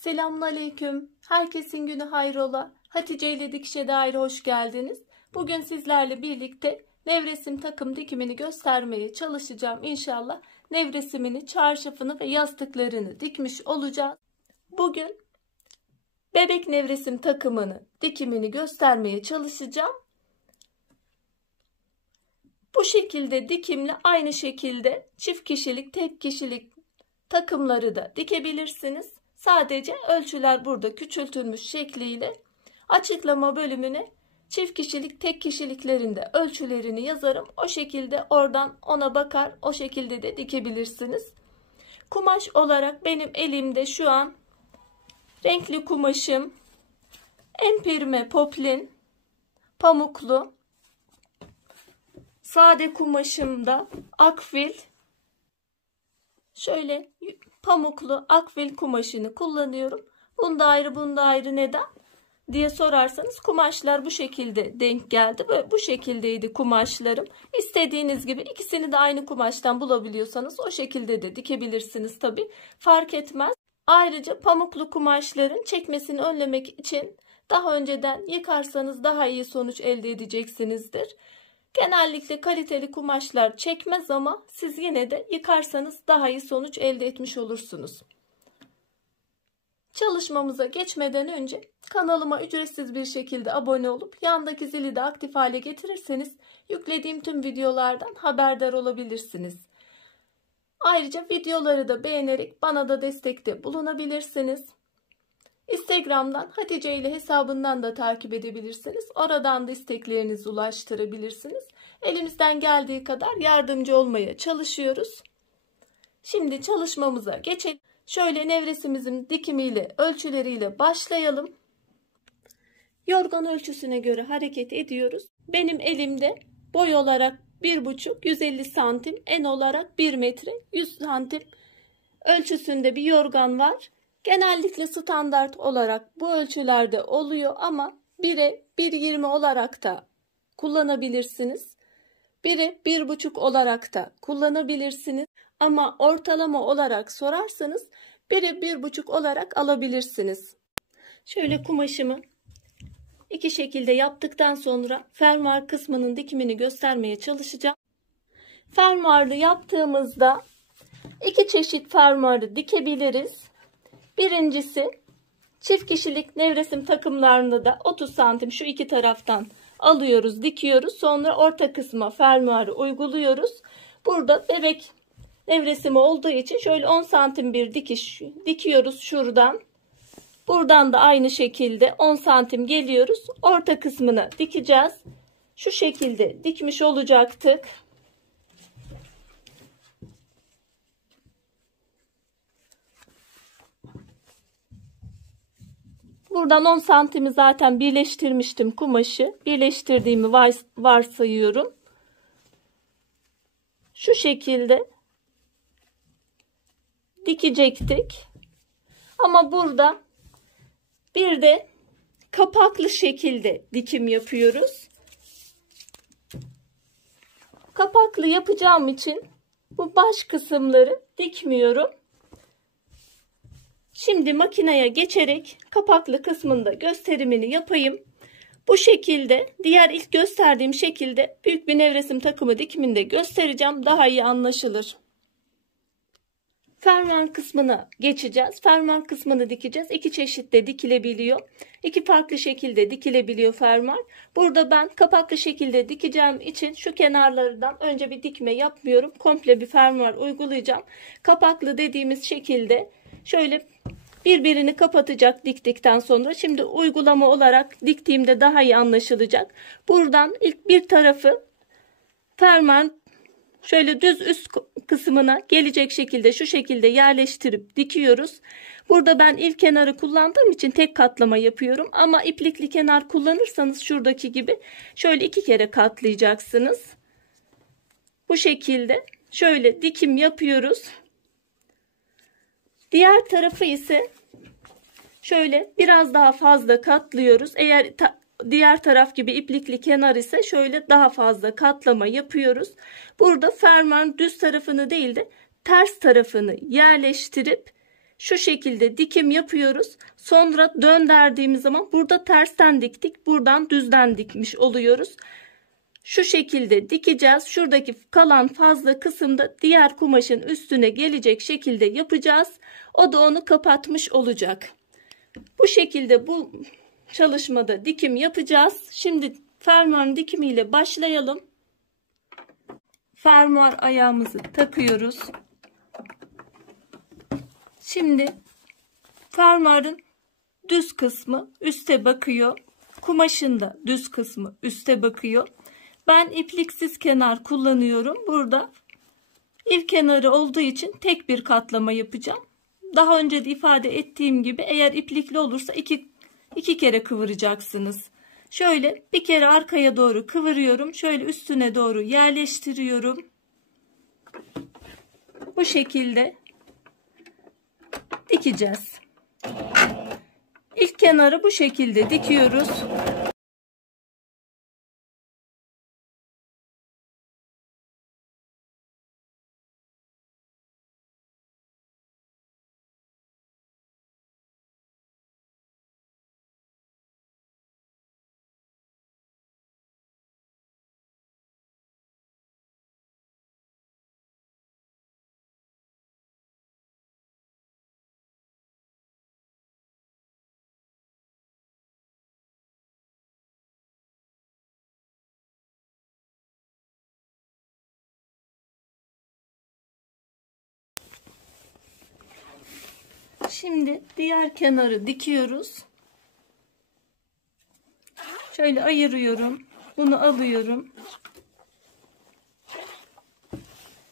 Selamünaleyküm. Herkesin günü hayrola. Hatice ile Dikişe Daire hoş geldiniz. Bugün sizlerle birlikte nevresim takım dikimini göstermeye çalışacağım. İnşallah nevresimini, çarşafını ve yastıklarını dikmiş olacağız. Bugün bebek nevresim takımını dikimini göstermeye çalışacağım. Bu şekilde dikimli aynı şekilde çift kişilik, tek kişilik takımları da dikebilirsiniz. Sadece ölçüler burada küçültülmüş şekliyle açıklama bölümüne çift kişilik, tek kişiliklerinde ölçülerini yazarım. O şekilde oradan ona bakar, o şekilde de dikebilirsiniz. Kumaş olarak benim elimde şu an renkli kumaşım empirme poplin pamuklu. Sade kumaşımda akfil, şöyle pamuklu akfil kumaşını kullanıyorum. Bunda ayrı, bunda ayrı neden diye sorarsanız kumaşlar bu şekilde denk geldi. Böyle bu şekildeydi kumaşlarım. İstediğiniz gibi ikisini de aynı kumaştan bulabiliyorsanız o şekilde de dikebilirsiniz tabi. Fark etmez. Ayrıca pamuklu kumaşların çekmesini önlemek için daha önceden yıkarsanız daha iyi sonuç elde edeceksinizdir. Genellikle kaliteli kumaşlar çekmez ama siz yine de yıkarsanız daha iyi sonuç elde etmiş olursunuz. Çalışmamıza geçmeden önce kanalıma ücretsiz bir şekilde abone olup yandaki zili de aktif hale getirirseniz yüklediğim tüm videolardan haberdar olabilirsiniz. Ayrıca videoları da beğenerek bana da destekte bulunabilirsiniz. Instagram'dan Hatice ile hesabından da takip edebilirsiniz. Oradan da isteklerinizi ulaştırabilirsiniz. Elimizden geldiği kadar yardımcı olmaya çalışıyoruz. Şimdi çalışmamıza geçelim. Şöyle nevresimimizin dikimiyle, ölçüleriyle başlayalım. Yorgan ölçüsüne göre hareket ediyoruz. Benim elimde boy olarak 1,5 150 santim, en olarak 1 metre 100 santim ölçüsünde bir yorgan var. Genellikle standart olarak bu ölçülerde oluyor ama 1'e 1,20 olarak da kullanabilirsiniz. 1'e 1,5 olarak da kullanabilirsiniz. Ama ortalama olarak sorarsanız 1'e 1,5 olarak alabilirsiniz. Şöyle kumaşımı iki şekilde yaptıktan sonra fermuar kısmının dikimini göstermeye çalışacağım. Fermuarlı yaptığımızda iki çeşit fermuarı dikebiliriz. Birincisi çift kişilik nevresim takımlarında da 30 santim şu iki taraftan alıyoruz, dikiyoruz. Sonra orta kısma fermuarı uyguluyoruz. Burada bebek nevresimi olduğu için şöyle 10 santim bir dikiş dikiyoruz şuradan. Buradan da aynı şekilde 10 santim geliyoruz. Orta kısmına dikeceğiz. Şu şekilde dikmiş olacaktık. Buradan 10 santimi zaten birleştirmiştim kumaşı. Birleştirdiğimi varsayıyorum. Şu şekilde dikecektik. Ama burada bir de kapaklı şekilde dikim yapıyoruz. Kapaklı yapacağım için bu baş kısımları dikmiyorum. Şimdi makineye geçerek kapaklı kısmında gösterimini yapayım. Bu şekilde diğer ilk gösterdiğim şekilde büyük bir nevresim takımı dikiminde göstereceğim. Daha iyi anlaşılır. Fermuar kısmına geçeceğiz. Fermuar kısmını dikeceğiz. İki çeşitte dikilebiliyor. İki farklı şekilde dikilebiliyor fermuar. Burada ben kapaklı şekilde dikeceğim için şu kenarlardan önce bir dikme yapmıyorum. Komple bir fermuar uygulayacağım. Kapaklı dediğimiz şekilde şöyle birbirini kapatacak diktikten sonra. Şimdi uygulama olarak diktiğimde daha iyi anlaşılacak. Buradan ilk bir tarafı fermuarın şöyle düz üst kısmına gelecek şekilde şu şekilde yerleştirip dikiyoruz. Burada ben ilk kenarı kullandığım için tek katlama yapıyorum. Ama iplikli kenar kullanırsanız şuradaki gibi şöyle iki kere katlayacaksınız. Bu şekilde şöyle dikim yapıyoruz. Diğer tarafı ise şöyle biraz daha fazla katlıyoruz. Eğer diğer taraf gibi iplikli kenar ise şöyle daha fazla katlama yapıyoruz. Burada fermuarın düz tarafını değil de ters tarafını yerleştirip Şu şekilde dikim yapıyoruz. Sonra döndürdüğümüz zaman burada tersten diktik. Buradan düzden dikmiş oluyoruz. Şu şekilde dikeceğiz. Şuradaki kalan fazla kısımda diğer kumaşın üstüne gelecek şekilde yapacağız. O da onu kapatmış olacak. Bu şekilde bu çalışmada dikim yapacağız. Şimdi fermuarın dikimiyle başlayalım. Fermuar ayağımızı takıyoruz. Şimdi fermuarın düz kısmı üste bakıyor. Kumaşın da düz kısmı üste bakıyor. Ben ipliksiz kenar kullanıyorum. Burada ip kenarı olduğu için tek bir katlama yapacağım. Daha önce de ifade ettiğim gibi eğer iplikli olursa iki kere kıvıracaksınız. Şöyle bir kere arkaya doğru kıvırıyorum. Şöyle üstüne doğru yerleştiriyorum. Bu şekilde dikeceğiz. İlk kenarı bu şekilde dikiyoruz. Şimdi diğer kenarı dikiyoruz. Şöyle ayırıyorum. Bunu alıyorum.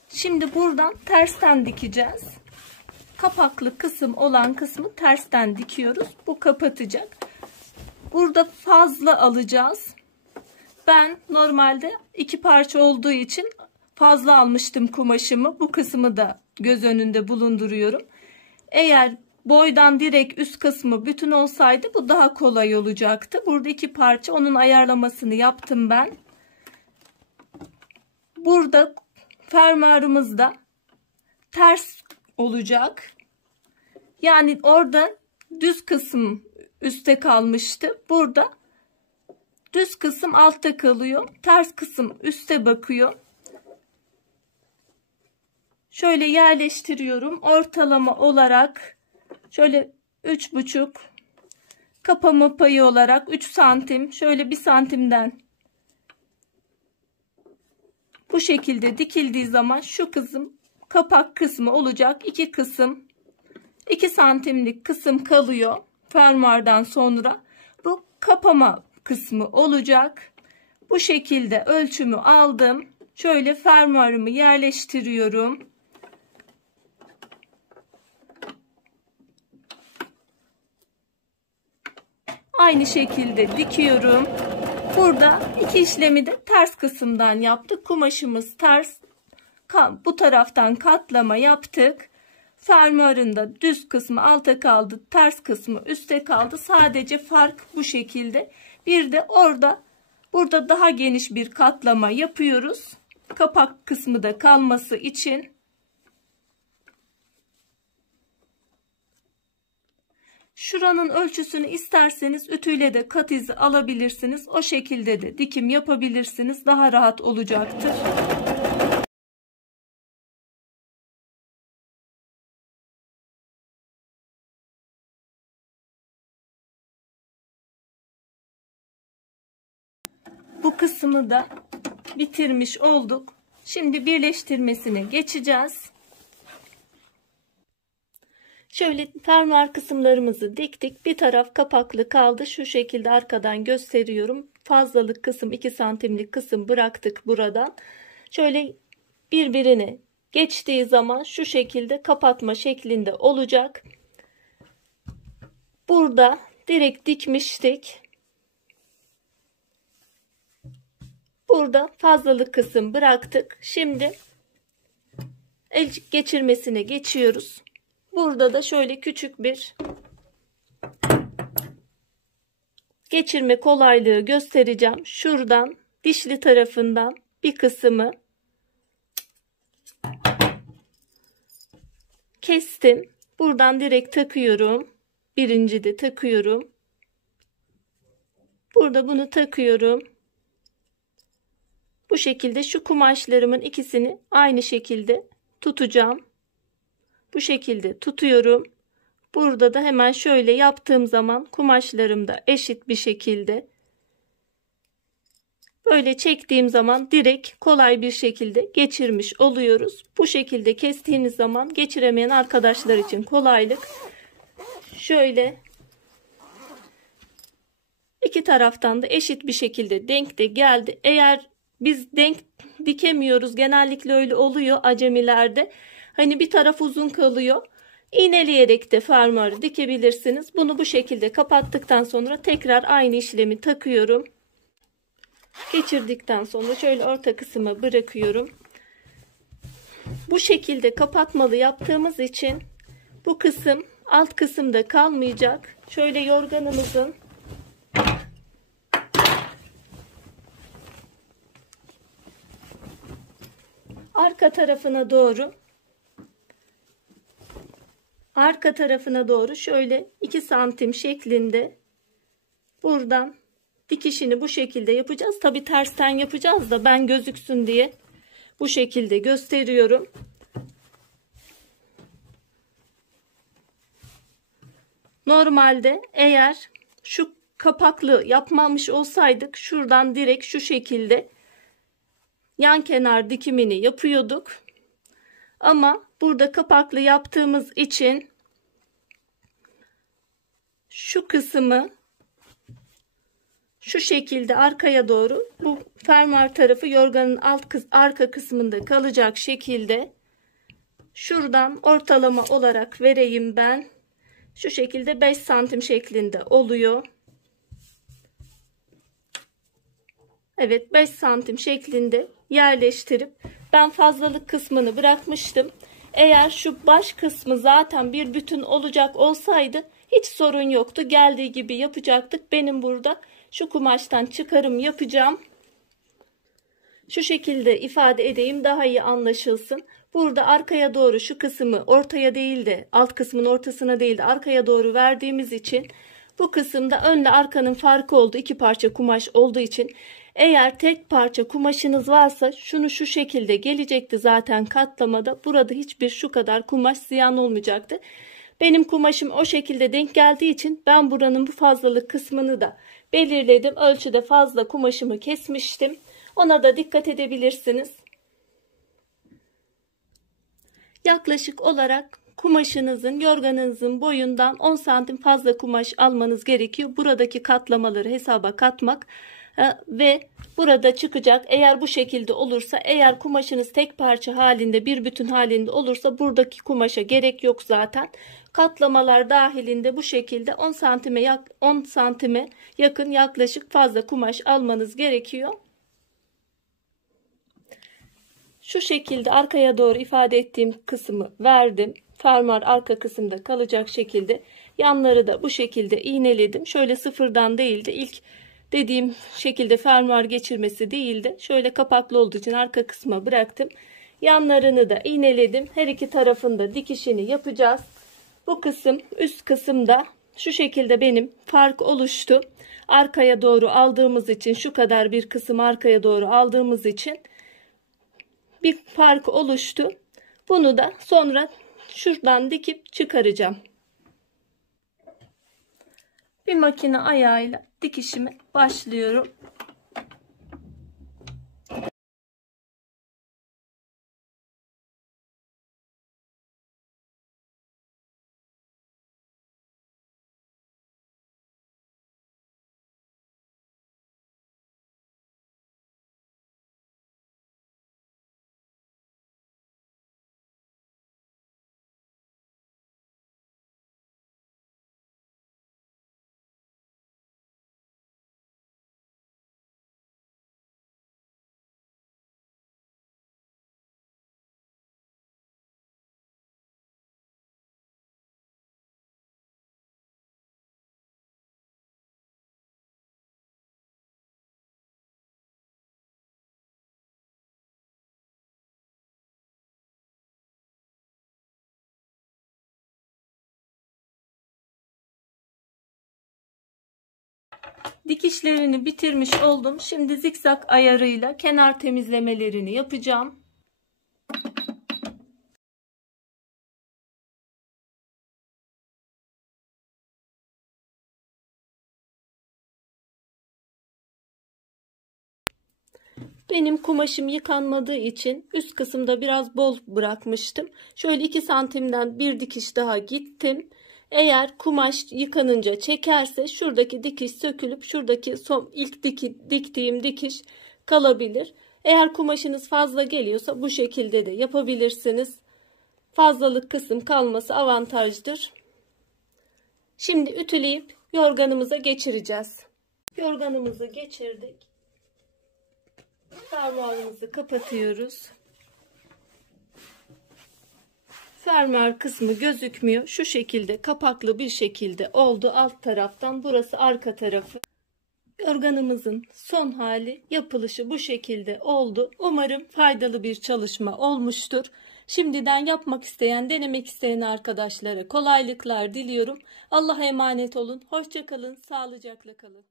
Şimdi buradan tersten dikeceğiz. Kapaklı kısım olan kısmı tersten dikiyoruz. Bu kapatacak. Burada fazla alacağız. Ben normalde 2 parça olduğu için fazla almıştım kumaşımı. Bu kısmı da göz önünde bulunduruyorum. Eğer boydan direkt üst kısmı bütün olsaydı bu daha kolay olacaktı. Burada 2 parça, onun ayarlamasını yaptım ben. Burada fermuarımızda ters olacak. Yani orada düz kısım üstte kalmıştı. Burada düz kısım altta kalıyor. Ters kısım üste bakıyor. Şöyle yerleştiriyorum. Ortalama olarak şöyle 3,5 kapama payı olarak 3 santim. Şöyle 1 santimden bu şekilde dikildiği zaman şu kısım kapak kısmı olacak. 2 kısım 2 santimlik kısım kalıyor. Fermuardan sonra bu kapama kısmı olacak. Bu şekilde ölçümü aldım. Şöyle fermuarımı yerleştiriyorum. Aynı şekilde dikiyorum. Burada iki işlemi de ters kısımdan yaptık. Kumaşımız ters. Bu taraftan katlama yaptık. Fermuarın da düz kısmı alta kaldı. Ters kısmı üstte kaldı. Sadece fark bu şekilde. Bir de burada daha geniş bir katlama yapıyoruz. Kapak kısmı da kalması için. Şuranın ölçüsünü isterseniz ütüyle de kat izi alabilirsiniz. O şekilde de dikim yapabilirsiniz. Daha rahat olacaktır. Bu kısmı da bitirmiş olduk. Şimdi birleştirmesine geçeceğiz. Şöyle fermuar kısımlarımızı diktik. Bir taraf kapaklı kaldı. Şu şekilde arkadan gösteriyorum. Fazlalık kısım 2 santimlik kısım bıraktık buradan. Şöyle birbirine geçtiği zaman şu şekilde kapatma şeklinde olacak. Burada direkt dikmiştik. Burada fazlalık kısım bıraktık. Şimdi el geçirmesine geçiyoruz. Burada da şöyle küçük bir geçirme kolaylığı göstereceğim. Şuradan dişli tarafından bir kısmı kestim. Buradan direkt takıyorum. Birinci de takıyorum. Burada bunu takıyorum. Bu şekilde şu kumaşlarımın ikisini aynı şekilde tutacağım. Bu şekilde tutuyorum. Burada da hemen şöyle yaptığım zaman kumaşlarım da eşit bir şekilde böyle çektiğim zaman direkt kolay bir şekilde geçirmiş oluyoruz. Bu şekilde kestiğiniz zaman geçiremeyen arkadaşlar için kolaylık. Şöyle iki taraftan da eşit bir şekilde denk de geldi. Eğer biz denk dikemiyoruz, genellikle öyle oluyor acemilerde. Hani bir taraf uzun kalıyor. İğneleyerek de fermuarı dikebilirsiniz. Bunu bu şekilde kapattıktan sonra tekrar aynı işlemi takıyorum. Geçirdikten sonra şöyle orta kısma bırakıyorum. Bu şekilde kapatmalı yaptığımız için bu kısım alt kısımda kalmayacak. Şöyle yorganımızın arka tarafına doğru şöyle 2 santim şeklinde buradan dikişini bu şekilde yapacağız. Tabi tersten yapacağız da ben gözüksün diye bu şekilde gösteriyorum. Normalde eğer şu kapaklı yapmamış olsaydık şuradan direkt şu şekilde yan kenar dikimini yapıyorduk. Ama burada kapaklı yaptığımız için şu kısmı şu şekilde arkaya doğru, bu fermuar tarafı yorganın arka kısmında kalacak şekilde şuradan ortalama olarak vereyim ben. Şu şekilde 5 santim şeklinde oluyor. Evet, 5 santim şeklinde yerleştirip ben fazlalık kısmını bırakmıştım. Eğer şu baş kısmı zaten bir bütün olacak olsaydı hiç sorun yoktu. Geldiği gibi yapacaktık. Benim burada şu kumaştan çıkarım yapacağım. Şu şekilde ifade edeyim, daha iyi anlaşılsın. Burada arkaya doğru şu kısmı ortaya değil de alt kısmın ortasına değil de arkaya doğru verdiğimiz için bu kısımda önle arkanın farkı oldu. 2 parça kumaş olduğu için eğer tek parça kumaşınız varsa şunu şu şekilde gelecekti zaten katlamada. Burada hiçbir şu kadar kumaş ziyan olmayacaktı. Benim kumaşım o şekilde denk geldiği için ben buranın bu fazlalık kısmını da belirledim. Ölçüde fazla kumaşımı kesmiştim. Ona da dikkat edebilirsiniz. Yaklaşık olarak kumaşınızın, yorganınızın boyundan 10 santim fazla kumaş almanız gerekiyor. Buradaki katlamaları hesaba katmak ve burada çıkacak. Eğer bu şekilde olursa, eğer kumaşınız tek parça halinde, bir bütün halinde olursa buradaki kumaşa gerek yok zaten. Katlamalar dahilinde bu şekilde 10 santime yakın yaklaşık fazla kumaş almanız gerekiyor. Şu şekilde arkaya doğru ifade ettiğim kısmı verdim. Fermuar arka kısımda kalacak şekilde yanları da bu şekilde iğneledim. Şöyle sıfırdan değil de ilk dediğim şekilde fermuar geçirmesi değil de şöyle kapaklı olduğu için arka kısma bıraktım. Yanlarını da iğneledim. Her iki tarafında dikişini yapacağız. Bu kısım üst kısımda şu şekilde benim fark oluştu. Arkaya doğru aldığımız için, şu kadar bir kısım arkaya doğru aldığımız için bir fark oluştu. Bunu da sonra şuradan dikip çıkaracağım. Bir makine ayağıyla dikişime başlıyorum. Dikişlerini bitirmiş oldum. Şimdi zikzak ayarıyla kenar temizlemelerini yapacağım. Benim kumaşım yıkanmadığı için üst kısımda biraz bol bırakmıştım. Şöyle 2 santimden bir dikiş daha gittim. Eğer kumaş yıkanınca çekerse şuradaki dikiş sökülüp şuradaki son ilk diktiğim dikiş kalabilir. Eğer kumaşınız fazla geliyorsa bu şekilde de yapabilirsiniz. Fazlalık kısım kalması avantajdır. Şimdi ütüleyip yorganımıza geçireceğiz. Yorganımızı geçirdik. Fermuarımızı kapatıyoruz. Fermuar kısmı gözükmüyor. Şu şekilde kapaklı bir şekilde oldu alt taraftan. Burası arka tarafı. Yorganımızın son hali, yapılışı bu şekilde oldu. Umarım faydalı bir çalışma olmuştur. Şimdiden yapmak isteyen, denemek isteyen arkadaşlara kolaylıklar diliyorum. Allah'a emanet olun. Hoşça kalın, sağlıcakla kalın.